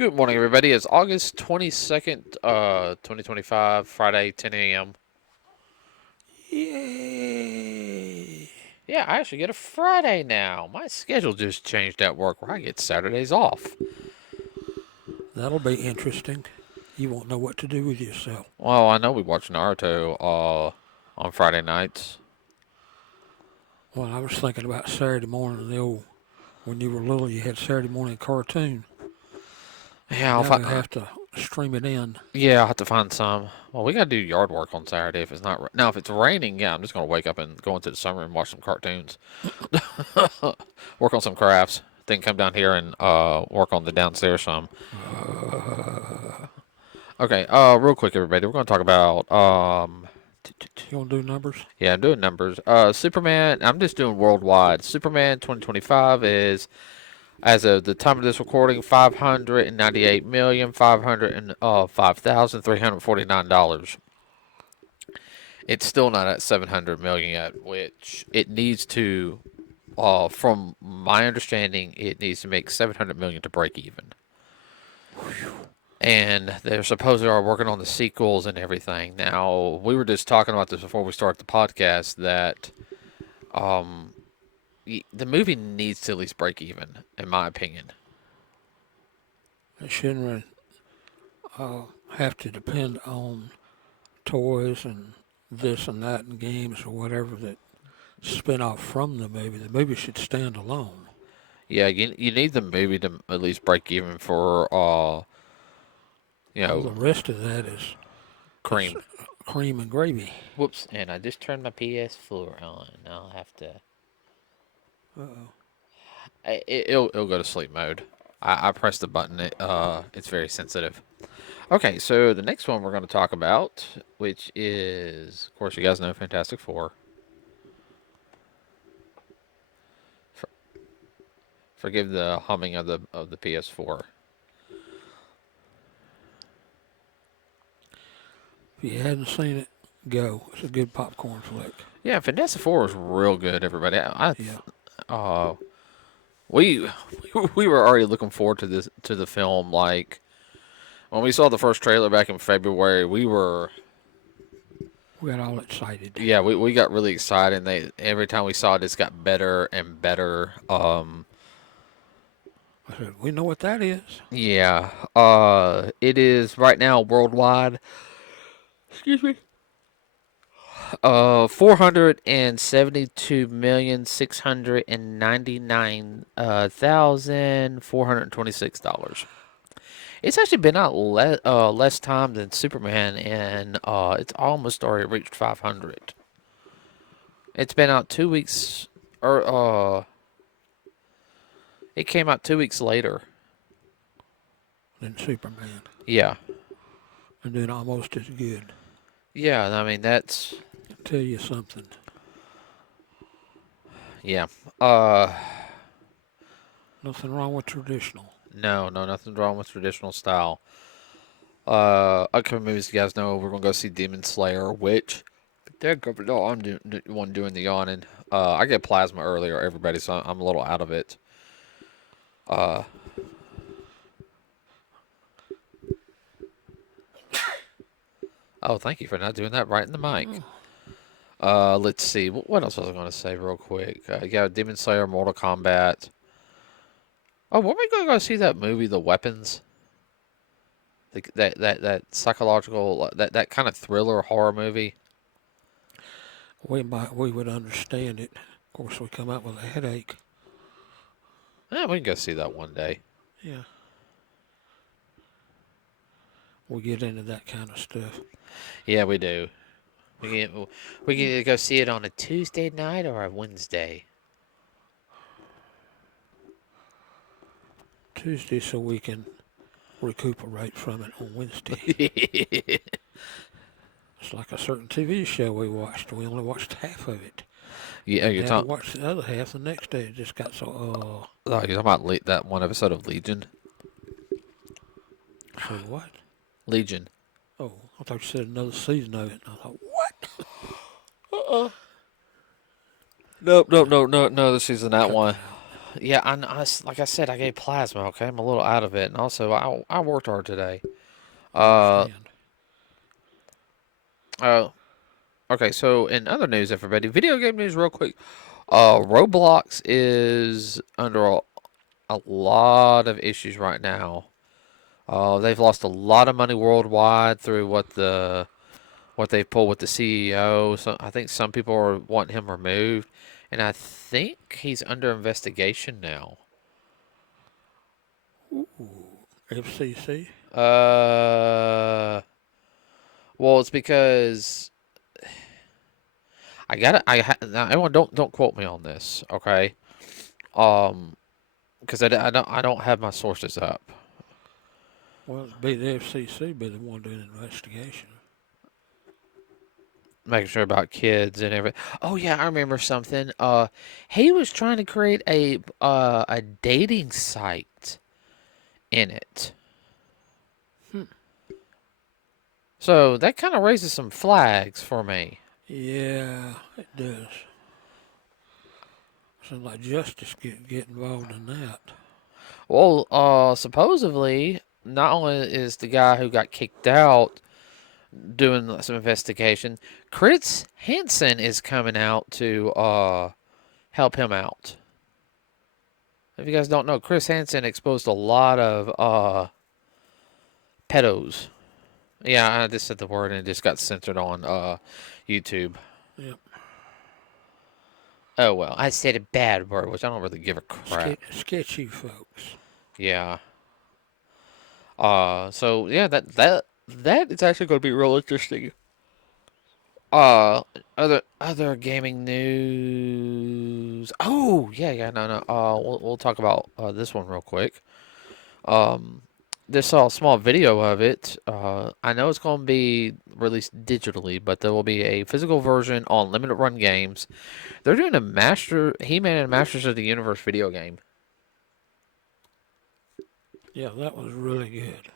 Good morning, everybody. It's August 22nd, 2025, Friday, 10 a.m. Yay! Yeah, I actually get a Friday now. My schedule just changed at work where I get Saturdays off. That'll be interesting. You won't know what to do with yourself. Well, I know we watch Naruto on Friday nights. Well, I was thinking about Saturday morning, when you were little, you had Saturday morning cartoon. Yeah, Now you have to stream it in. I'll have to find some. Well, we got to do yard work on Saturday if it's not. Now, if it's raining, yeah, I'm just going to wake up and go into the summer and watch some cartoons. Work on some crafts. Then come down here and work on the downstairs some. Okay, real quick, everybody. We're going to talk about You want to do numbers? yeah, I'm doing numbers. Superman. I'm just doing worldwide. Superman 2025 is, as of the time of this recording, $598,505,349. It's still not at 700 million yet, which it needs to. From my understanding, it needs to make 700 million to break even. And they're supposed to are working on the sequels and everything. Now, we were just talking about this before we started the podcast that the movie needs to at least break even, in my opinion. It shouldn't really have to depend on toys and this and that and games or whatever that spin off from the movie. The movie should stand alone. Yeah, you need the movie to at least break even for All the rest of that is cream. Cream and gravy. Whoops! And I just turned my PS4 on. I'll have to. Uh-oh. It'll go to sleep mode. I pressed the button. It's very sensitive. Okay, so the next one we're going to talk about, which is, of course, you guys know Fantastic Four. Forgive the humming of the PS4. If you hadn't seen it, go. It's a good popcorn flick. Yeah, Fantastic Four was real good, everybody. Yeah. We we were already looking forward to the film. Like when we saw the first trailer back in February, we got all excited. Yeah, we got really excited. And every time we saw it, it's got better and better. I said, we know what that is. Yeah. It is right now worldwide. Excuse me. 472,699,426 dollars. It's actually been out less time than Superman, and it's almost already reached 500. It's been out 2 weeks, or it came out 2 weeks later Than Superman. Yeah. And doing almost as good. Yeah, I mean that's. I'll tell you something. Yeah. Nothing wrong with traditional. No, nothing's wrong with traditional style. Upcoming movies, you guys know we're gonna go see Demon Slayer, which I'm the one doing the yawning. I get plasma earlier, everybody, so I'm a little out of it. Oh, thank you for not doing that right in the mic. Let's see. What else was I going to say real quick? Yeah, Demon Slayer, Mortal Kombat. Oh, weren't we going to go see that movie, The Weapons? That psychological, that kind of thriller horror movie? We would understand it. Of course, we come out with a headache. Yeah, we can go see that one day. Yeah. We get into that kind of stuff. Yeah, we do. We can go see it on a Tuesday night or a Wednesday. Tuesday, so we can recuperate from it on Wednesday. It's like a certain TV show we watched. We only watched half of it. Yeah, you're talking. Watched the other half the next day. It just got so. Oh, you're talking about that one episode of Legion. So what? Legion. Oh, I thought you said another season of it. And I thought, what? No. This isn't that one. Yeah, like I said, I gave plasma. Okay, I'm a little out of it, and also I worked hard today. I Uh, understand. uh, okay. So in other news, everybody, video game news, real quick. Roblox is under a lot of issues right now. They've lost a lot of money worldwide through what they've pulled with the CEO. So I think some people are wanting him removed, and I think he's under investigation now. Ooh, FCC. Uh, well, it's because I gotta. Now, everyone don't quote me on this, okay? Um, because I don't have my sources up. Well, it'd be the FCC be the one doing the investigation. Making sure about kids and everything. Oh yeah, I remember something. He was trying to create a dating site in it. Hmm. So that kind of raises some flags for me. Yeah, it does. Sounds like justice get involved in that. Well, supposedly, not only is the guy who got kicked out doing some investigation, Chris Hansen is coming out to help him out. If you guys don't know, Chris Hansen exposed a lot of pedos. Yeah, I just said the word and it just got censored on YouTube. Yep. Oh well, I said a bad word, which I don't really give a crap. Sketchy folks. Yeah. So yeah, that is actually going to be real interesting. Uh, other gaming news. Oh yeah, no. We'll talk about this one real quick. Um, just saw a small video of it. I know it's going to be released digitally, but there will be a physical version on limited run games. They're doing a He-Man and Masters of the Universe video game. Yeah, that was really good.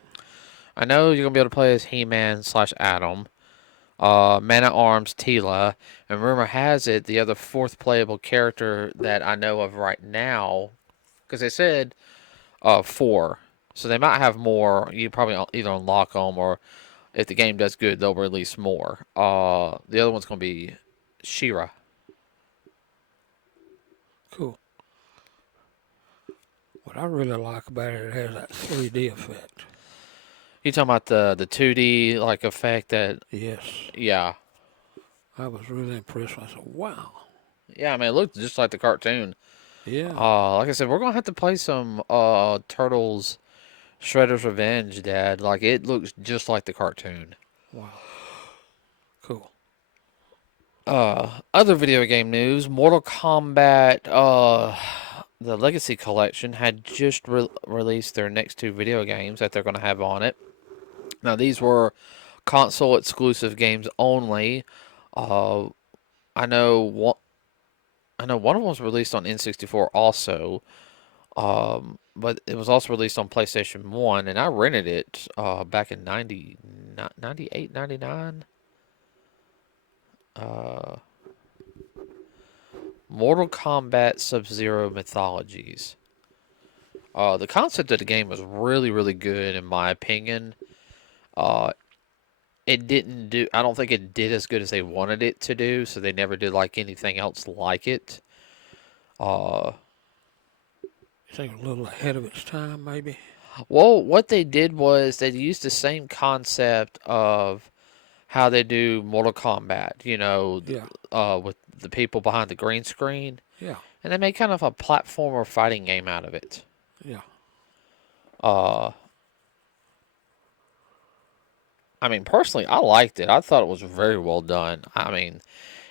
I know you're gonna be able to play as He-Man slash Adam, Man at Arms Tila, and rumor has it the other fourth playable character that I know of right now, because they said four, so they might have more. You probably either unlock them or if the game does good, they'll release more. The other one's gonna be Shira. Cool. What I really like about it, it has that 3D effect. You talking about the 2D like effect that? Yes, Yeah, I was really impressed. I said, wow. yeah. I mean, it looked just like the cartoon. Yeah. Like I said, we're gonna have to play some Turtles Shredder's Revenge, Dad. Like it looks just like the cartoon. Wow. Cool. Other video game news: Mortal Kombat, the Legacy Collection had just released their next two video games that they're going to have on it. Now these were console exclusive games only. Uh, I know one. I know one of them was released on N64 also. But it was also released on PlayStation 1, and I rented it back in 98, 99. Uh, Mortal Kombat Sub-Zero Mythologies. The concept of the game was really, really good in my opinion. Uh, it didn't do. I don't think it did as good as they wanted it to do, so they never did like anything else like it. Uh, You think a little ahead of its time, maybe? well, what they did was they used the same concept of how they do Mortal Kombat. Yeah. With the people behind the green screen, Yeah. and they made kind of a platformer fighting game out of it. Yeah. Uh, I mean, personally, I liked it. I thought it was very well done. I mean,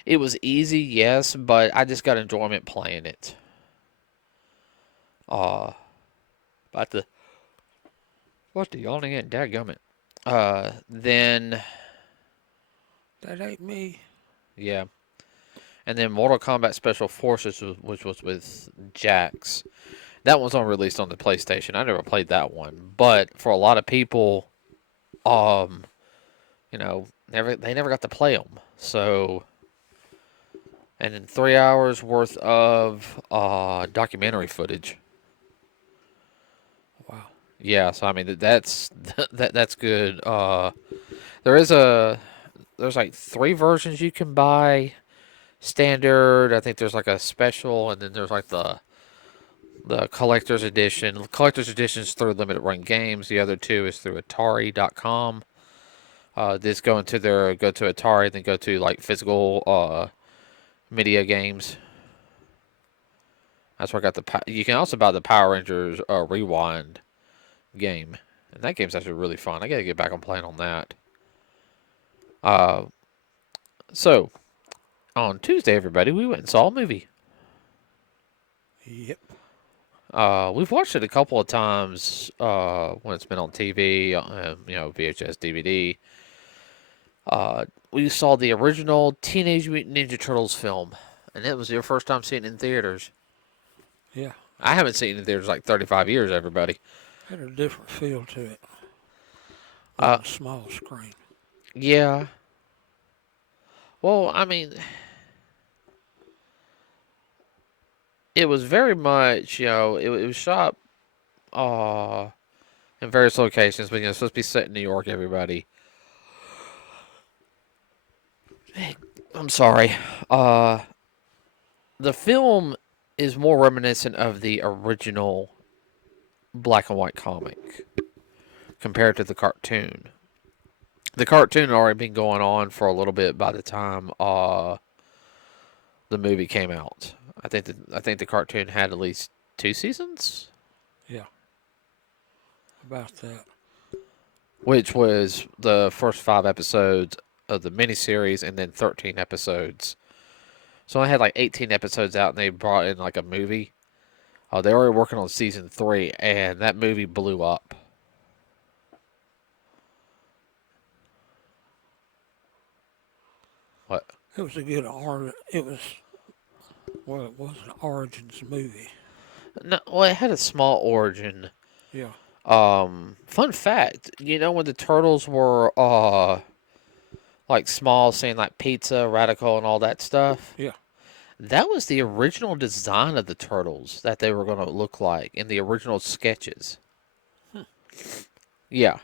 it was easy, yes, but I just got enjoyment playing it. Uh, about the what the yawning at dadgummit. Then That ain't me. yeah, and then Mortal Kombat Special Forces, which was with Jax. That one's on released on the PlayStation. I never played that one, but for a lot of people, um, they never got to play them. So and then 3 hours worth of documentary footage. Wow. Yeah, so I mean that's that's good. There is a there's like three versions you can buy. Standard, I think there's like a special, and then there's like the collector's edition. The collector's edition is through Limited Run Games. The other two is through Atari.com. This go to Atari, then go to like physical media games. That's where I got you can also buy the Power Rangers Rewind game, and that game's actually really fun. I gotta get back on playing on that. Uh, so on Tuesday, everybody, we went and saw a movie. Yep. We've watched it a couple of times when it's been on TV, VHS, DVD. We saw the original Teenage Mutant Ninja Turtles film, and it was your first time seeing it in theaters. Yeah. I haven't seen it in theaters like 35 years, everybody. Had a different feel to it Uh, on a small screen. yeah. Well, I mean, it was very much, it was shot in various locations, but it's supposed to be set in New York, everybody. I'm sorry. The film is more reminiscent of the original black and white comic compared to the cartoon. The cartoon had already been going on for a little bit by the time the movie came out. I think the cartoon had at least 2 seasons, Yeah. About that. which was the first 5 episodes of the miniseries and then 13 episodes. So I had like 18 episodes out, and they brought in like a movie. They were already working on season 3, and that movie blew up. What? It was a good It was, well, it was an Origins movie. No, well, it had a small origin. Yeah. Fun fact, when the turtles were like small, saying like pizza, radical, and all that stuff. Yeah. That was the original design of the turtles that they were going to look like in the original sketches. Yeah,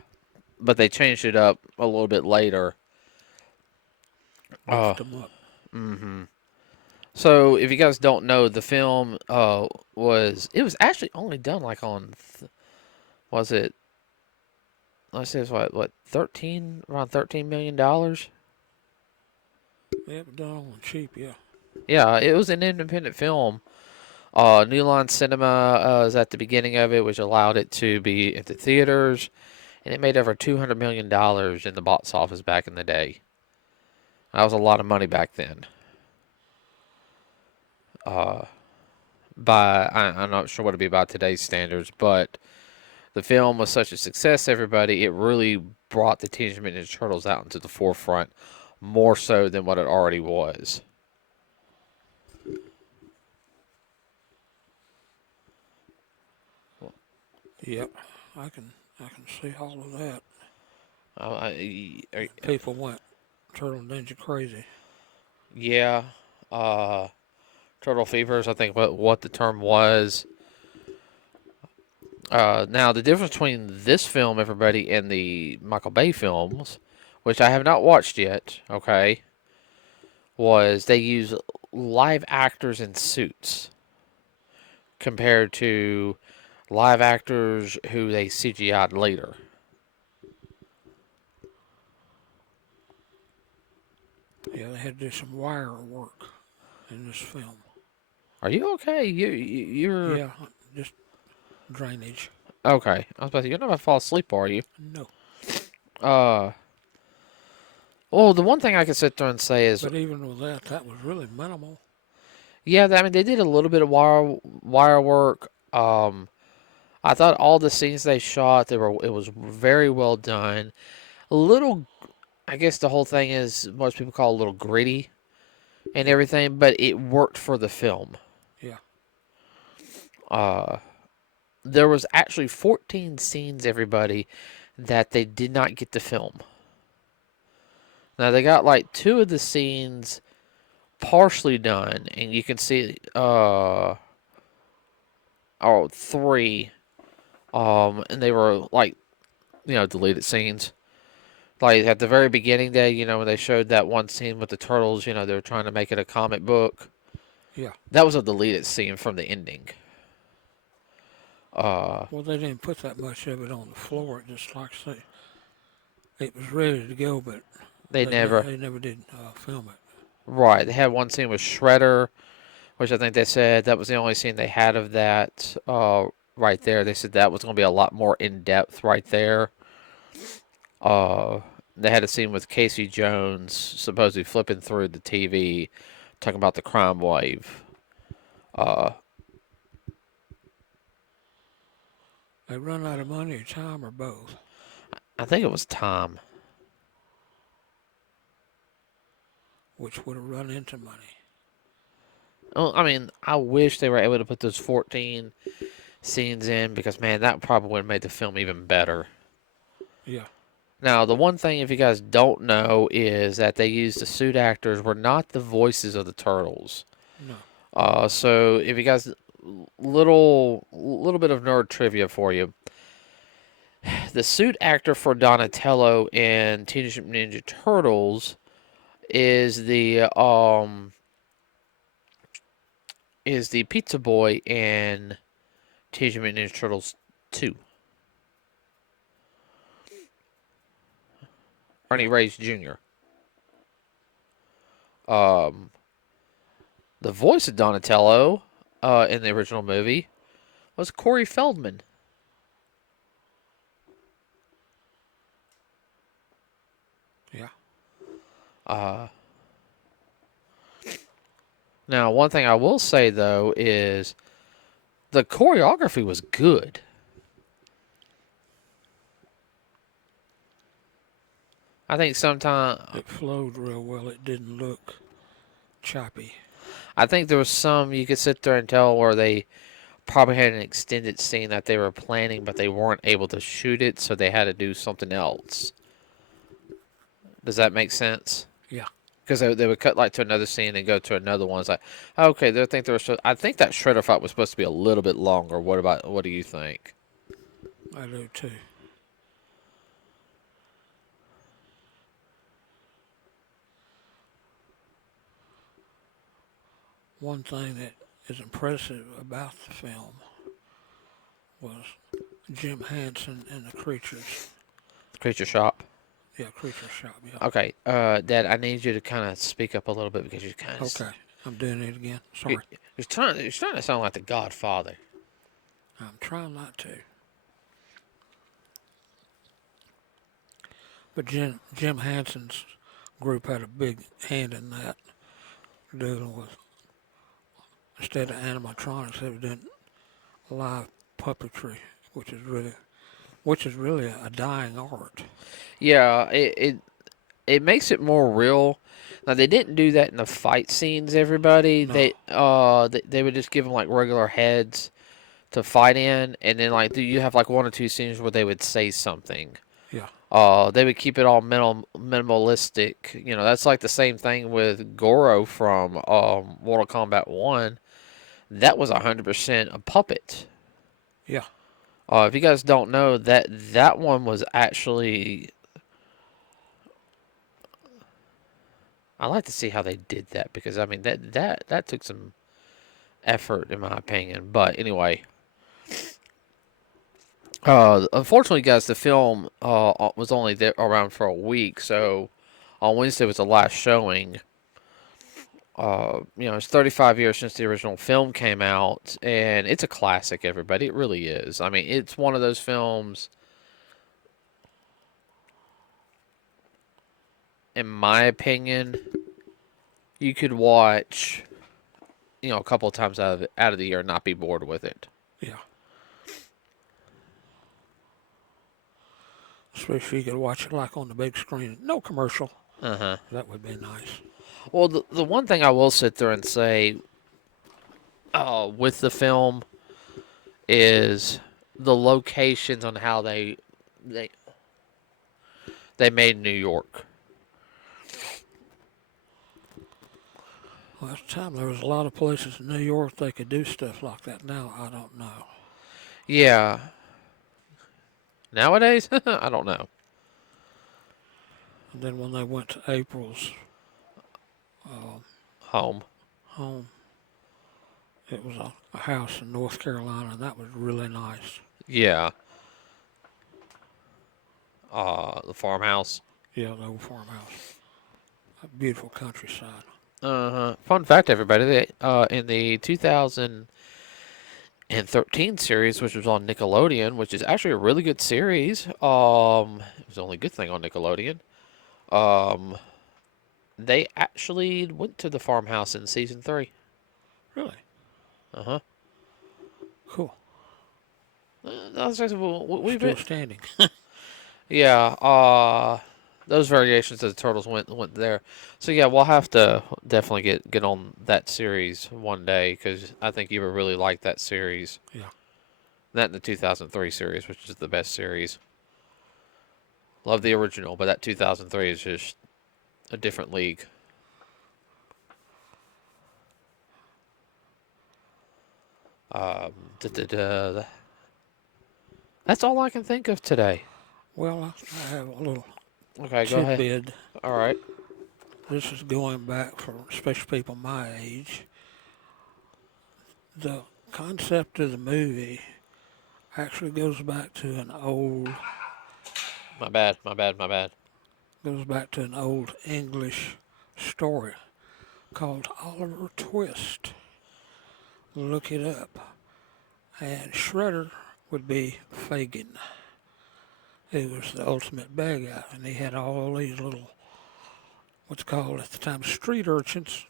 but they changed it up a little bit later. Mixed them up. Mm-hmm. So, if you guys don't know, the film was actually only done like on was it? Let's say it's what 13 around $13 million. Yeah, but done on cheap. Yeah. Yeah, it was an independent film. New Line Cinema is at the beginning of it, which allowed it to be at the theaters, and it made over $200 million in the box office back in the day. That was a lot of money back then. I'm not sure what it'd be by today's standards, but the film was such a success, everybody, it really brought the Teenage Mutant Ninja Turtles out into the forefront more so than what it already was. Yep. I can see all of that. Uh, People went Turtle Ninja crazy. yeah, Turtle Fevers, I think what the term was. Now, the difference between this film, everybody, and the Michael Bay films, which I have not watched yet, okay, was they use live actors in suits compared to live actors who they CGI'd later. Yeah, they had to do some wire work in this film. Are you okay? You're Yeah, just drainage. okay. I was about to say, you're not about to fall asleep, are you? No. Well, the one thing I can sit there and say is, But even with that, that was really minimal. yeah, I mean, they did a little bit of wire work. I thought all the scenes they shot, it was very well done. A little, I guess the whole thing is most people call it a little gritty and everything, but it worked for the film. Yeah. There was actually 14 scenes, everybody, that they did not get to film. Now, they got like 2 of the scenes partially done, and you can see three, and they were like, deleted scenes. Like at the very beginning, when they showed that one scene with the turtles, they were trying to make it a comic book. Yeah. That was a deleted scene from the ending. Well, they didn't put that much of it on the floor. It just like say it was ready to go, but They never, they never did film it. right? They had one scene with Shredder, which I think they said that was the only scene they had of that. Right there, they said that was going to be a lot more in depth right there. They had a scene with Casey Jones supposedly flipping through the TV, talking about the crime wave. They run out of money or time or both. I think it was time. Which would have run into money. Well, I mean, I wish they were able to put those 14 scenes in because, man, that probably would have made the film even better. Yeah. Now, the one thing, if you guys don't know, is that they used the suit actors were not the voices of the turtles. No. So, if you guys, little bit of nerd trivia for you. The suit actor for Donatello in Teenage Mutant Ninja Turtles is the pizza boy in Teenage Mutant Ninja Turtles 2. Ernie Reyes Jr. The voice of Donatello in the original movie was Corey Feldman. Yeah. Now, one thing I will say, though, is the choreography was good. I think sometimes It flowed real well. It didn't look choppy. I think there was some you could sit there and tell where they probably had an extended scene that they were planning, but they weren't able to shoot it, so they had to do something else. Does that make sense? Yeah. Because they would cut like to another scene and go to another one. It's like, okay, they think there was. I think that Shredder fight was supposed to be a little bit longer. What do you think? I do too. One thing that is impressive about the film was Jim Henson and the creatures. Creature Shop. Yeah, creature shop. Yeah. Okay, Dad, I need you to kind of speak up a little bit because you kind of. Okay, I'm doing it again. Sorry. You're trying to sound like the Godfather. I'm trying not to. But Jim Henson's group had a big hand in that, dealing with, instead of animatronics, they were doing live puppetry, which is really a dying art. Yeah, it makes it more real. Now they didn't do that in the fight scenes. Everybody No. they would just give them like regular heads to fight in, and then like you have like one or two scenes where they would say something. Yeah. They would keep it all minimalistic. That's like the same thing with Goro from Mortal Kombat 1. That was 100% a puppet. Yeah. If you guys don't know, that one was actually. I like to see how they did that because I mean that took some effort in my opinion. But anyway, unfortunately, guys, the film was only there around for a week, so on Wednesday was the last showing. It's 35 years since the original film came out, and it's a classic, everybody. It really is. I mean, it's one of those films, in my opinion, you could watch, a couple of times out of the year and not be bored with it. Yeah. Especially if you could watch it like on the big screen. No commercial. Uh-huh. That would be nice. Well, the one thing I will sit there and say with the film is the locations on how they made New York. Last time there was a lot of places in New York they could do stuff like that. Now I don't know. Yeah. Nowadays, I don't know. And then when they went to April's um, Home. home, it was a house in North Carolina, and that was really nice. Yeah. The farmhouse. Yeah, the old farmhouse. A beautiful countryside. Fun fact, everybody. In the 2013 series, which was on Nickelodeon, which is actually a really good series. It was the only good thing on Nickelodeon. Um, they actually went to the farmhouse in season 3. Really? Uh huh. Cool. We've been, Still standing. yeah. Those variations of the turtles went there. So yeah, we'll have to definitely get on that series one day because I think you would really like that series. Yeah. That in the 2003 series, which is the best series. Love the original, but that 2003 is just a different league. Um, That's all I can think of today. Well, I have a little Okay, go ahead. tidbit. All right. This is going back for especially people my age. The concept of the movie actually goes back to an old My bad. My bad. My bad. goes back to an old English story called Oliver Twist. Look it up. And Shredder would be Fagin. He was the ultimate bad guy, and he had all these little, what's called at the time, street urchins,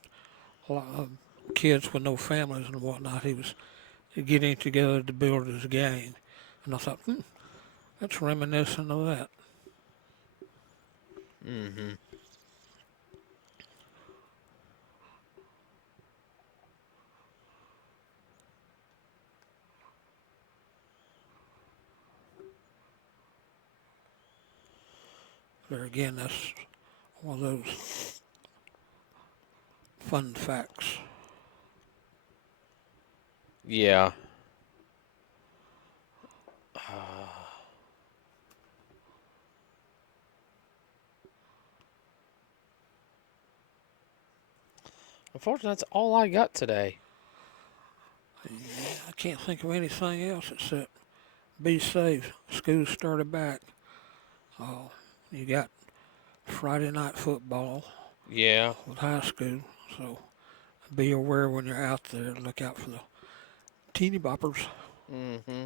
a lot of kids with no families and whatnot. He was getting together to build his gang. And I thought, that's reminiscent of that. Mm-hmm. There again, that's one of those fun facts. Yeah. Unfortunately, that's all I got today. Yeah, I can't think of anything else except be safe. School started back. You got Friday night football Yeah. with high school, so be aware when you're out there. Look out for the teeny boppers. Mm-hmm.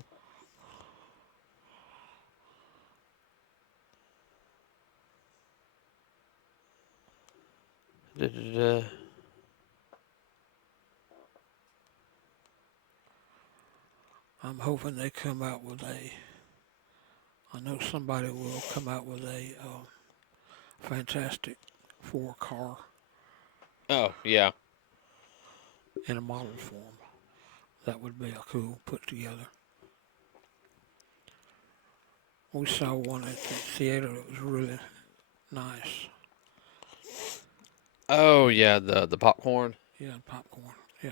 Da-da-da. I'm hoping they come out with a. I know somebody will come out with a Fantastic Four car Oh, yeah. in a model form. That would be a cool put together. We saw one at the theater that was really nice. Oh, yeah. The popcorn. Yeah, popcorn. Yeah.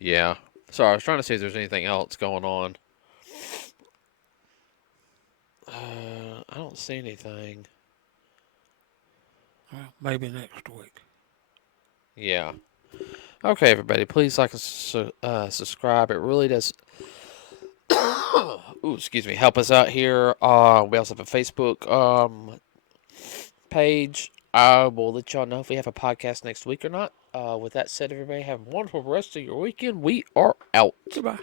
Yeah. Sorry, I was trying to see if there's anything else going on. I don't see anything. Well, maybe next week. Yeah. Okay, everybody, please like and subscribe. It really does. Ooh, excuse me. Help us out here. We also have a Facebook page. I will let y'all know if we have a podcast next week or not. With that said, everybody have a wonderful rest of your weekend. We are out. Goodbye.